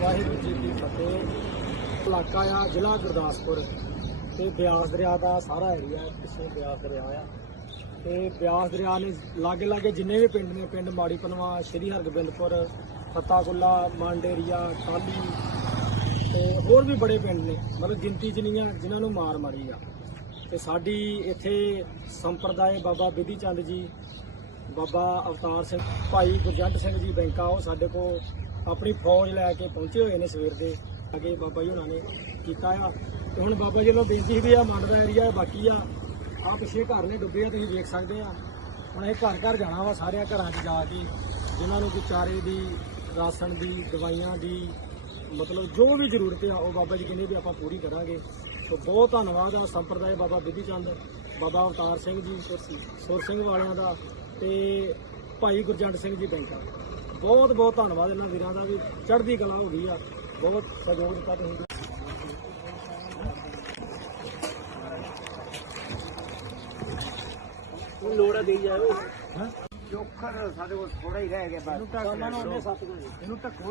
ਵਾਹਿਗੁਰੂ ਜੀ ਕੀ ਫਤਿਹ। ਇਲਾਕਾ ਆ ਜ਼ਿਲ੍ਹਾ ਗੁਰਦਾਸਪੁਰ ਤੇ ਬਿਆਸ ਦਰਿਆ ਦਾ ਸਾਰਾ ਏਰੀਆ ਪਿੱਛੇ ਬਿਆਸ ਦਰਿਆ ਆ। ਤੇ ਬਿਆਸ ਦਰਿਆ ਨੇ ਲਾਗੇ ਲਾਗੇ ਜਿੰਨੇ ਵੀ ਪਿੰਡ ਨੇ, ਪਿੰਡ ਮਾੜੀ ਪਨਵਾ, ਸ਼੍ਰੀ ਹਰਗੋਬਿੰਦਪੁਰ, ਫਤਾਕੁੱਲਾ ਮਾਂਡੇਰੀਆ ਟਾਲੀ ਤੇ ਹੋਰ ਵੀ ਬੜੇ ਪਿੰਡ ਨੇ, ਮਤਲਬ ਗਿਣਤੀ ਚ ਨਹੀਂ ਆ ਜਿਨ੍ਹਾਂ ਨੂੰ ਮਾਰ ਮਾਰੀ ਆ। ਤੇ ਸਾਡੀ ਇੱਥੇ ਸੰਪਰਦਾਇ ਬਾਬਾ ਬਿਧੀ ਚੰਦ ਜੀ, ਬਾਬਾ ਅਵਤਾਰ ਸਿੰਘ, ਭਾਈ ਗੁਰਜੰਟ ਸਿੰਘ ਜੀ ਬੈਂਕਾ, ਉਹ ਸਾਡੇ ਕੋਲ ਆਪਣੀ ਫੌਜ ਲੈ ਕੇ ਪਹੁੰਚੇ ਹੋਏ ਨੇ ਸਵੇਰ ਦੇ ਅੱਗੇ ਬਾਬਾ ਜੀ ਉਹਨਾਂ ਨੇ ਕੀਤਾ ਆ। ਤੇ ਹੁਣ ਬਾਬਾ ਜੀ ਨੂੰ ਬੇਨਤੀ ਵੀ ਆ ਮੰਡ ਦਾ ਏਰੀਆ ਬਾਕੀ ਆ ਆ ਪਿਛੇ ਘਰ ਨੇ ਡੁੱਬੇ ਆ ਤੁਸੀਂ ਵੇਖ ਸਕਦੇ ਆ। ਹੁਣ ਇਹ ਘਰ ਘਰ ਜਾਣਾ ਵਾ ਸਾਰਿਆਂ ਘਰਾਂ 'ਚ ਜਾ ਕੇ ਜਿਨ੍ਹਾਂ ਨੂੰ ਕੋਈ ਚਾਰੇ ਦੀ ਰਾਸ਼ਨ ਦੀ ਦਵਾਈਆਂ ਦੀ ਮਤਲਬ ਜੋ ਵੀ ਜ਼ਰੂਰਤ ਆ ਉਹ ਬਾਬਾ ਜੀ ਕਹਿੰਦੇ ਵੀ ਆਪਾਂ ਪੂਰੀ ਕਰਾਂਗੇ। ਸੋ ਬਹੁਤ ਧੰਨਵਾਦ ਆ ਸੰਪਰਦਾਇ ਬਾਬਾ ਬਿਧੀ ਚੰਦ ਬਾਬਾ ਅਵਤਾਰ ਸਿੰਘ ਜੀ ਸੁਰ ਸਿੰਘ। ਵਾਲਿਆਂ ਦਾ ਤੇ ਭਾਈ ਗੁਰਜੰਟ ਸਿੰਘ ਜੀ ਬੈਂਕਾ ਬਹੁਤ ਬਹੁਤ ਧੰਨਵਾਦ ਇਹਨਾਂ ਵੀਰਾਂ ਦਾ ਵੀ ਚੜ੍ਹਦੀ ਕਲਾ ਹੋ ਗਈ ਆ। ਬਹੁਤ ਸਹਿਯੋਗ ਦਿੱਤਾ ਤੁਸੀਂ। ਉਹ ਲੋੜਾ ਦੇਈ ਜਾਓ ਚੋਖਰ ਸਾਡੇ ਕੋਲ ਥੋੜਾ ਹੀ ਰਹਿ ਗਿਆ ਬਸ। ਇਹਨੂੰ ਢੱਕ